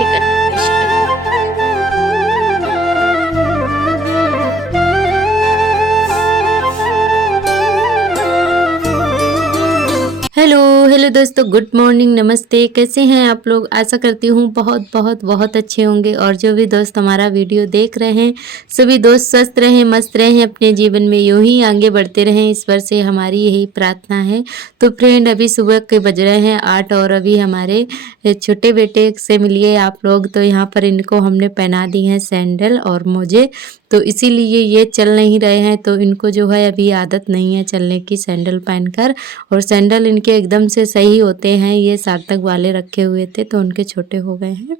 Chicken hello hello दोस्तों, good morning, नमस्ते। कैसे हैं आप लोग? आशा करती हूँ बहुत बहुत बहुत अच्छे होंगे। और जो भी दोस्त हमारा वीडियो देख रहे हैं, सभी दोस्त स्वस्थ रहें, मस्त रहें, अपने जीवन में यूं ही आगे बढ़ते रहें, ईश्वर से हमारी यही प्रार्थना है। तो फ्रेंड, अभी सुबह के बज रहे हैं 8 और अभी हमारे छोटे बेटे से मिलिए आप लोग। तो यहाँ पर इनको हमने पहना दी हैं सैंडल और मोजे, तो इसीलिए ये चल नहीं रहे हैं। तो इनको जो है अभी आदत नहीं है चलने की सैंडल पहनकर, और सैंडल इनके एकदम से सही होते हैं। ये सार्थक वाले रखे हुए थे तो उनके छोटे हो गए हैं,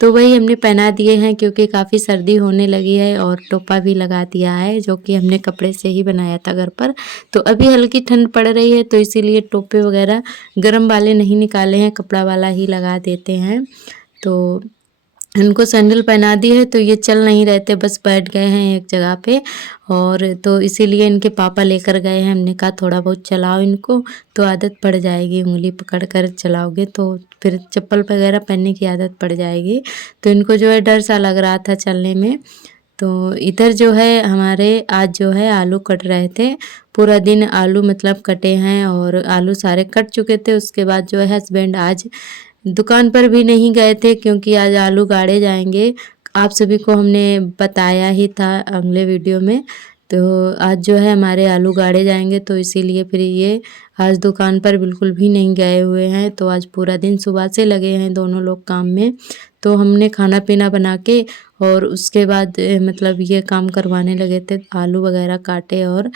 तो वही हमने पहना दिए हैं क्योंकि काफ़ी सर्दी होने लगी है। और टोपा भी लगा दिया है जो कि हमने कपड़े से ही बनाया था घर पर। तो अभी हल्की ठंड पड़ रही है तो इसीलिए टोपे वगैरह गर्म वाले नहीं निकाले हैं, कपड़ा वाला ही लगा देते हैं। तो इनको सैंडल पहना दी है तो ये चल नहीं रहे थे, बस बैठ गए हैं एक जगह पे। और तो इसीलिए इनके पापा लेकर गए हैं। हमने कहा थोड़ा बहुत चलाओ इनको, तो आदत पड़ जाएगी, उंगली पकड़ कर चलाओगे तो फिर चप्पल वगैरह पहनने की आदत पड़ जाएगी। तो इनको जो है डर सा लग रहा था चलने में। तो इधर जो है हमारे आज जो है आलू कट रहे थे, पूरा दिन आलू मतलब कटे हैं और आलू सारे कट चुके थे। उसके बाद जो है हस्बैंड आज दुकान पर भी नहीं गए थे क्योंकि आज आलू गाड़े जाएंगे। आप सभी को हमने बताया ही था अगले वीडियो में। तो आज जो है हमारे आलू गाड़े जाएंगे तो इसीलिए फिर ये आज दुकान पर बिल्कुल भी नहीं गए हुए हैं। तो आज पूरा दिन सुबह से लगे हैं दोनों लोग काम में। तो हमने खाना पीना बना के और उसके बाद मतलब ये काम करवाने लगे थे, आलू वगैरह काटे और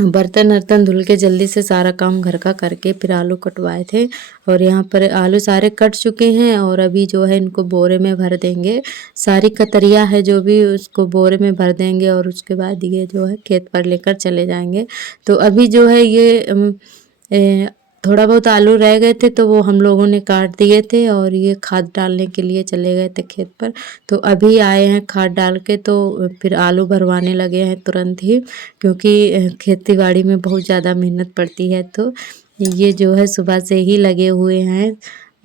बर्तन वर्तन धुल के जल्दी से सारा काम घर का करके फिर आलू कटवाए थे। और यहाँ पर आलू सारे कट चुके हैं और अभी जो है इनको बोरे में भर देंगे। सारी कतरिया है जो भी उसको बोरे में भर देंगे और उसके बाद ये जो है खेत पर लेकर चले जाएंगे। तो अभी जो है ये थोड़ा बहुत आलू रह गए थे तो वो हम लोगों ने काट दिए थे और ये खाद डालने के लिए चले गए थे खेत पर। तो अभी आए हैं खाद डाल के, तो फिर आलू भरवाने लगे हैं तुरंत ही, क्योंकि खेती बाड़ी में बहुत ज़्यादा मेहनत पड़ती है। तो ये जो है सुबह से ही लगे हुए हैं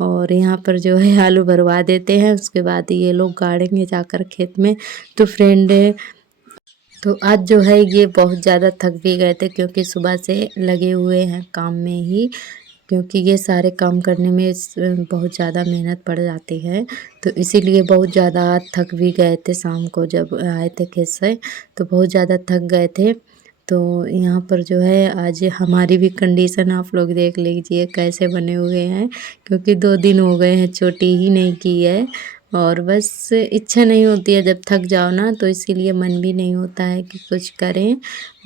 और यहाँ पर जो है आलू भरवा देते हैं, उसके बाद ये लोग गाड़ेंगे जाकर खेत में। तो फ्रेंड, तो आज जो है ये बहुत ज़्यादा थक भी गए थे क्योंकि सुबह से लगे हुए हैं काम में ही, क्योंकि ये सारे काम करने में बहुत ज़्यादा मेहनत पड़ जाती है। तो इसीलिए बहुत ज़्यादा थक भी गए थे। शाम को जब आए थे खेत से तो बहुत ज़्यादा थक गए थे। तो यहाँ पर जो है आज हमारी भी कंडीशन आप लोग देख लीजिए कैसे बने हुए हैं, क्योंकि 2 दिन हो गए हैं चोटी ही नहीं की है। और बस इच्छा नहीं होती है जब थक जाओ ना, तो इसीलिए मन भी नहीं होता है कि कुछ करें।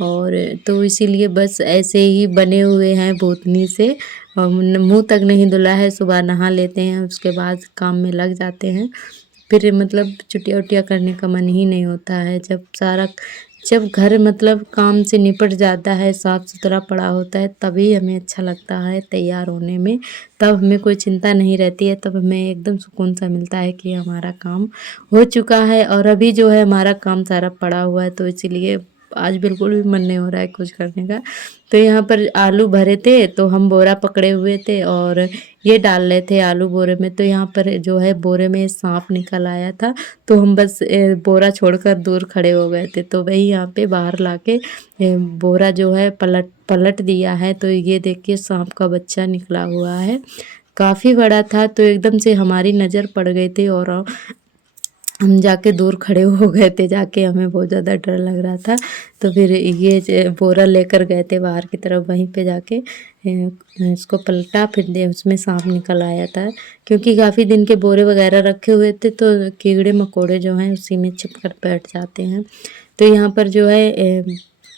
और तो इसीलिए बस ऐसे ही बने हुए हैं भूतनी से, और मुँह तक नहीं धुला है। सुबह नहा लेते हैं, उसके बाद काम में लग जाते हैं। फिर मतलब चुटिया उटिया करने का मन ही नहीं होता है। जब घर मतलब काम से निपट जाता है, साफ़ सुथरा पड़ा होता है, तभी हमें अच्छा लगता है तैयार होने में। तब हमें कोई चिंता नहीं रहती है, तब हमें एकदम सुकून सा मिलता है कि हमारा काम हो चुका है। और अभी जो है हमारा काम सारा पड़ा हुआ है, तो इसीलिए आज बिल्कुल भी मन नहीं हो रहा है कुछ करने का। तो यहाँ पर आलू भरे थे तो हम बोरा पकड़े हुए थे और ये डाल रहे थे आलू बोरे में। तो यहाँ पर जो है बोरे में सांप निकल आया था, तो हम बस बोरा छोड़कर दूर खड़े हो गए थे। तो वही यहाँ पे बाहर लाके बोरा जो है पलट दिया है। तो ये देखिए सांप का बच्चा निकला हुआ है, काफ़ी बड़ा था। तो एकदम से हमारी नज़र पड़ गई थी और हम जाके दूर खड़े हो गए थे, जाके हमें बहुत ज़्यादा डर लग रहा था। तो फिर ये बोरा लेकर गए थे बाहर की तरफ, वहीं पे जाके इसको पलटा, फिर उसमें सांप निकल आया था। क्योंकि काफ़ी दिन के बोरे वगैरह रखे हुए थे तो कीड़े मकोड़े जो हैं उसी में छिपकर बैठ जाते हैं। तो यहाँ पर जो है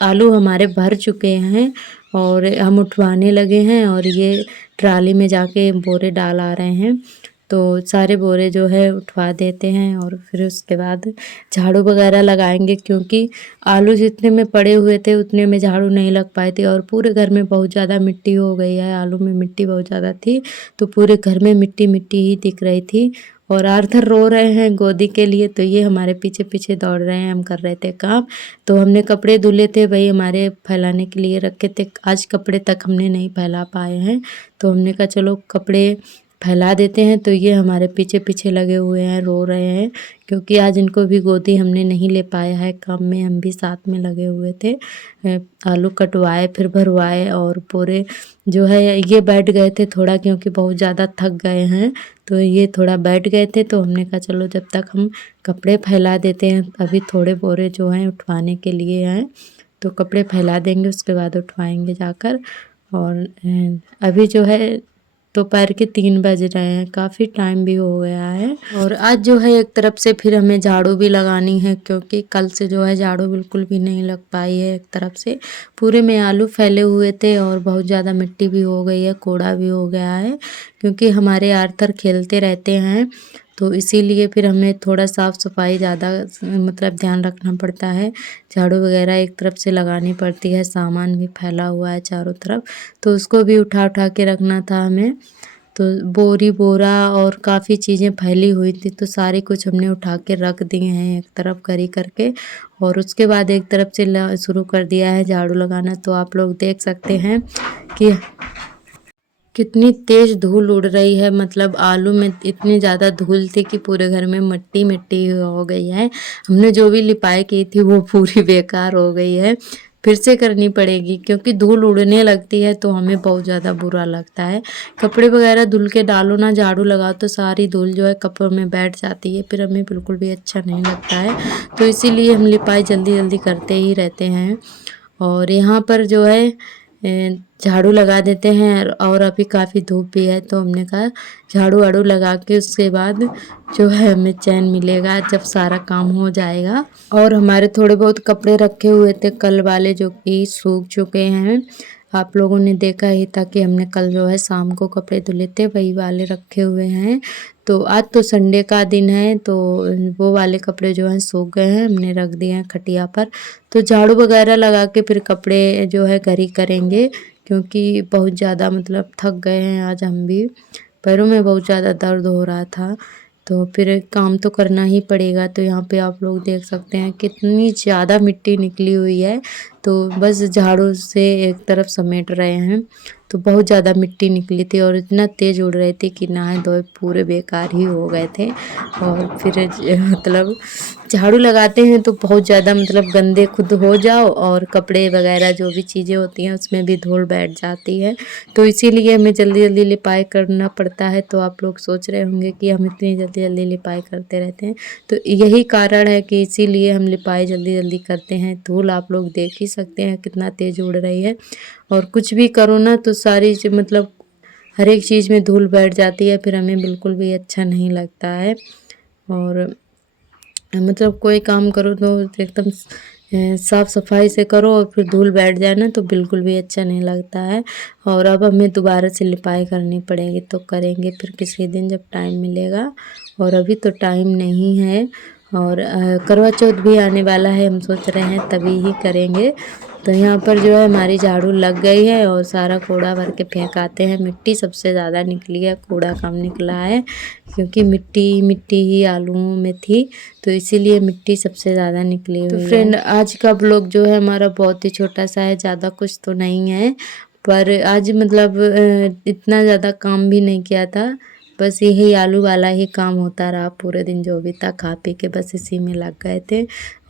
आलू हमारे भर चुके हैं और हम उठवाने लगे हैं और ये ट्राली में जाके बोरे डाल आ रहे हैं। तो सारे बोरे जो है उठवा देते हैं और फिर उसके बाद झाड़ू वगैरह लगाएंगे, क्योंकि आलू जितने में पड़े हुए थे उतने में झाड़ू नहीं लग पाए थे और पूरे घर में बहुत ज़्यादा मिट्टी हो गई है। आलू में मिट्टी बहुत ज़्यादा थी तो पूरे घर में मिट्टी मिट्टी ही दिख रही थी। और आर्थर रो रहे हैं गोदी के लिए, तो ये हमारे पीछे पीछे दौड़ रहे हैं। हम कर रहे थे काम, तो हमने कपड़े धुले थे, वही हमारे फैलाने के लिए रखे थे। आज कपड़े तक हमने नहीं फैला पाए हैं, तो हमने कहा चलो कपड़े फैला देते हैं। तो ये हमारे पीछे पीछे लगे हुए हैं, रो रहे हैं, क्योंकि आज इनको भी गोदी हमने नहीं ले पाया है, काम में हम भी साथ में लगे हुए थे। आलू कटवाए, फिर भरवाए, और पूरे जो है ये बैठ गए थे थोड़ा, क्योंकि बहुत ज़्यादा थक गए हैं, तो ये थोड़ा बैठ गए थे। तो हमने कहा चलो जब तक हम कपड़े फैला देते हैं, अभी थोड़े बोरे जो हैं उठवाने के लिए हैं, तो कपड़े फैला देंगे, उसके बाद उठवाएंगे जाकर। और अभी जो है दोपहर के 3 बज रहे हैं, काफ़ी टाइम भी हो गया है। और आज जो है एक तरफ से फिर हमें झाड़ू भी लगानी है, क्योंकि कल से जो है झाड़ू बिल्कुल भी नहीं लग पाई है। एक तरफ से पूरे में आलू फैले हुए थे, और बहुत ज़्यादा मिट्टी भी हो गई है, कोड़ा भी हो गया है, क्योंकि हमारे आर्थर खेलते रहते हैं, तो इसीलिए फिर हमें थोड़ा साफ़ सफाई ज़्यादा मतलब ध्यान रखना पड़ता है। झाड़ू वगैरह एक तरफ से लगानी पड़ती है, सामान भी फैला हुआ है चारों तरफ, तो उसको भी उठा उठा के रखना था हमें। तो बोरा और काफ़ी चीज़ें फैली हुई थी, तो सारी कुछ हमने उठा के रख दिए हैं एक तरफ करी करके, और उसके बाद एक तरफ से शुरू कर दिया है झाड़ू लगाना। तो आप लोग देख सकते हैं कि कितनी तेज़ धूल उड़ रही है, मतलब आलू में इतनी ज़्यादा धूल थी कि पूरे घर में मिट्टी मिट्टी हो गई है। हमने जो भी लिपाई की थी वो पूरी बेकार हो गई है, फिर से करनी पड़ेगी, क्योंकि धूल उड़ने लगती है तो हमें बहुत ज़्यादा बुरा लगता है। कपड़े वगैरह धुल के डालो ना, झाड़ू लगाओ, तो सारी धूल जो है कपड़ों में बैठ जाती है, फिर हमें बिल्कुल भी अच्छा नहीं लगता है। तो इसीलिए हम लिपाई जल्दी जल्दी करते ही रहते हैं। और यहाँ पर जो है झाड़ू लगा देते हैं, और अभी काफ़ी धूप भी है, तो हमने कहा झाड़ू वाड़ू लगा के उसके बाद जो है हमें चैन मिलेगा जब सारा काम हो जाएगा। और हमारे थोड़े बहुत कपड़े रखे हुए थे कल वाले, जो कि सूख चुके हैं। आप लोगों ने देखा ही था कि हमने कल जो है शाम को कपड़े धुले थे, वही वाले रखे हुए हैं। तो आज तो संडे का दिन है, तो वो वाले कपड़े जो हैं सूख गए हैं, हमने रख दिए हैं खटिया पर। तो झाड़ू वगैरह लगा के फिर कपड़े जो है घर ही करेंगे, क्योंकि बहुत ज़्यादा मतलब थक गए हैं आज हम भी, पैरों में बहुत ज़्यादा दर्द हो रहा था, तो फिर काम तो करना ही पड़ेगा। तो यहाँ पे आप लोग देख सकते हैं कितनी ज़्यादा मिट्टी निकली हुई है, तो बस झाड़ू से एक तरफ समेट रहे हैं। तो बहुत ज़्यादा मिट्टी निकली थी, और इतना तेज़ उड़ रही थी कि नहाए धोए पूरे बेकार ही हो गए थे। और फिर मतलब झाड़ू लगाते हैं तो बहुत ज़्यादा मतलब गंदे खुद हो जाओ, और कपड़े वगैरह जो भी चीज़ें होती हैं उसमें भी धूल बैठ जाती है, तो इसीलिए हमें जल्दी जल्दी लिपाई करना पड़ता है। तो आप लोग सोच रहे होंगे कि हम इतनी जल्दी जल्दी लिपाई करते रहते हैं, तो यही कारण है कि इसीलिए हम लिपाई जल्दी जल्दी करते हैं। धूल आप लोग देख ही सकते हैं कितना तेज़ उड़ रही है, और कुछ भी करो ना तो सारी मतलब हर एक चीज़ में धूल बैठ जाती है, फिर हमें बिल्कुल भी अच्छा नहीं लगता है। और मतलब कोई काम करो तो एकदम साफ़ सफाई से करो, और फिर धूल बैठ जाए ना तो बिल्कुल भी अच्छा नहीं लगता है। और अब हमें दोबारा से लिपाई करनी पड़ेगी, तो करेंगे फिर किसी दिन जब टाइम मिलेगा, और अभी तो टाइम नहीं है। और करवा चौथ भी आने वाला है, हम सोच रहे हैं तभी ही करेंगे। तो यहाँ पर जो है हमारी झाड़ू लग गई है, और सारा कूड़ा भर के फेंकाते हैं। मिट्टी सबसे ज़्यादा निकली है, कूड़ा कम निकला है, क्योंकि मिट्टी मिट्टी ही आलूओं में थी, तो इसीलिए मिट्टी सबसे ज़्यादा निकली हुई है। तो फ्रेंड आज का ब्लॉग जो है हमारा बहुत ही छोटा सा है, ज़्यादा कुछ तो नहीं है, पर आज मतलब इतना ज़्यादा काम भी नहीं किया था, बस यही आलू वाला ही काम होता रहा पूरे दिन, जो भी था खा पी के बस इसी में लग गए थे।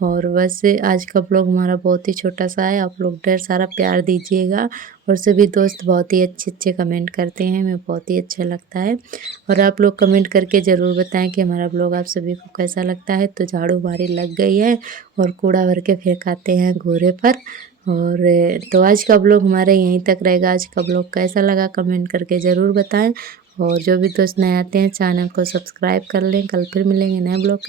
और बस आज का ब्लॉग हमारा बहुत ही छोटा सा है, आप लोग ढेर सारा प्यार दीजिएगा। और सभी दोस्त बहुत ही अच्छे अच्छे कमेंट करते हैं, हमें बहुत ही अच्छा लगता है। और आप लोग कमेंट करके ज़रूर बताएं कि हमारा ब्लॉग आप सभी को कैसा लगता है। तो झाड़ू हमारी लग गई है, और कूड़ा भर के फेंकाते हैं घूरे पर। और तो आज का ब्लॉग हमारे यहीं तक रहेगा। आज का ब्लॉग कैसा लगा कमेंट करके ज़रूर बताएं, और जो भी दोस्त नए आते हैं चैनल को सब्सक्राइब कर लें। कल फिर मिलेंगे नए ब्लॉग।